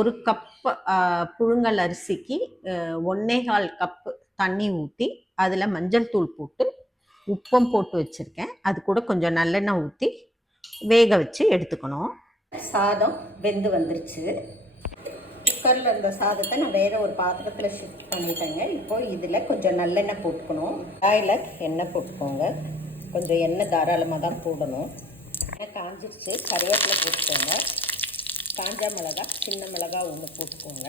1 cup புழுங்கல் அரிசிக்கு 1 1/4 cup தண்ணி ஊற்றி அதில் மஞ்சள் தூள் போட்டு உப்பும் போட்டு வச்சுருக்கேன். அது கூட கொஞ்சம் நல்லெண்ணெய் ஊற்றி வேக வச்சு எடுத்துக்கணும். சாதம் வெந்து வந்துருச்சு. குக்கரில் இருந்த சாதத்தை நான் வேறு ஒரு பாத்திரத்தில் ஷிஃப்ட் பண்ணிட்டேங்க. இப்போ இதில் கொஞ்சம் நல்லெண்ணெய் போட்டுக்கணும். காயில் எண்ணெய் போட்டுக்கோங்க. கொஞ்சம் எண்ணெய் தாராளமாக தான் போடணும். எண்ணெய் காஞ்சிருச்சு. கருவேப்பிலை போட்டுக்கோங்க. காஞ்ச மிளகா, சின்ன மிளகா ஒன்று போட்டுக்கோங்க.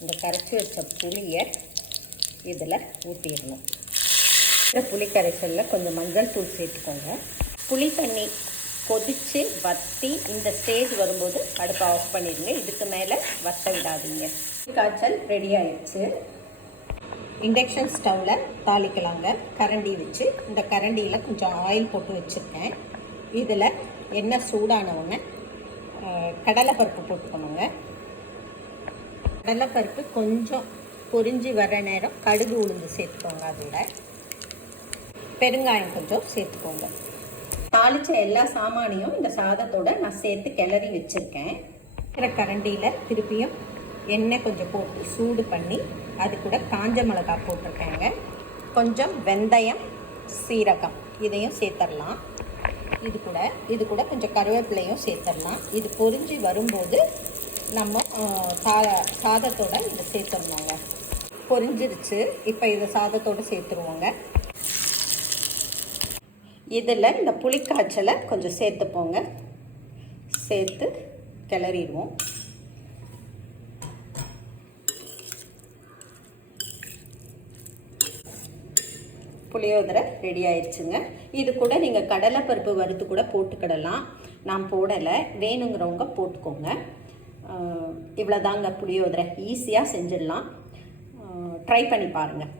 இந்த கரைச்சி வச்ச புளியை இதில் ஊற்றிடணும். இந்த புளி கரைசலில் கொஞ்சம் மஞ்சள் தூள் சேர்த்துக்கோங்க. புளி தண்ணி கொதித்து வற்றி இந்த ஸ்டேஜ் வரும்போது அடுப்பை ஆஃப் பண்ணிடுங்க. இதுக்கு மேலே வற்ற விடாதீங்க. காய்ச்சல் ரெடி ஆயிடுச்சு. இண்டக்ஷன் ஸ்டவ்வில் தாளிக்கலாங்க. கரண்டி வச்சு இந்த கரண்டியில் கொஞ்சம் ஆயில் போட்டு வச்சுருக்கேன். இதில் எண்ணெய் சூடான உடனே கடலைப்பருப்பு போட்டுக்கணுங்க. கடலைப்பருப்பு கொஞ்சம் பொரிஞ்சு வர நேரம் கடுகு உளுந்து சேர்த்துக்கோங்க. அதோட பெருங்காயம் கொஞ்சம் சேர்த்துக்கோங்க. தாளித்த எல்லா சாமானியும் இந்த சாதத்தோடு நான் சேர்த்து கிளறி வச்சுருக்கேன். கரண்டியில் திருப்பியும் எண்ணெய் கொஞ்சம் போட்டு சூடு பண்ணி அது கூட காஞ்ச மிளகாய் போட்டிருக்கேங்க. கொஞ்சம் வெந்தயம், சீரகம் இதையும் சேர்த்துடலாம். இது கூட கொஞ்சம் கருவேப்பிலையும் சேர்த்துடலாம். இது பொரிஞ்சு வரும்போது நம்ம சாதத்தோடு இதை சேர்த்துடணுங்க. பொரிஞ்சிருச்சு. இப்போ இதை சாதத்தோடு சேர்த்துருவோங்க. இதில் இந்த புளிக்காய்ச்சலை கொஞ்சம் சேர்த்துப்போங்க. சேர்த்து கிளறிடுவோம். புளியோதரை ரெடி ஆயிடுச்சுங்க. இது கூட நீங்கள் கடலைப்பருப்பு வறுத்து கூட போட்டுக்கிடலாம். நான் போடலை. வேணுங்கிறவங்க போட்டுக்கோங்க. இவ்வளோதாங்க புளியோதரை. ஈஸியாக செஞ்சிடலாம். ட்ரை பண்ணி பாருங்கள்.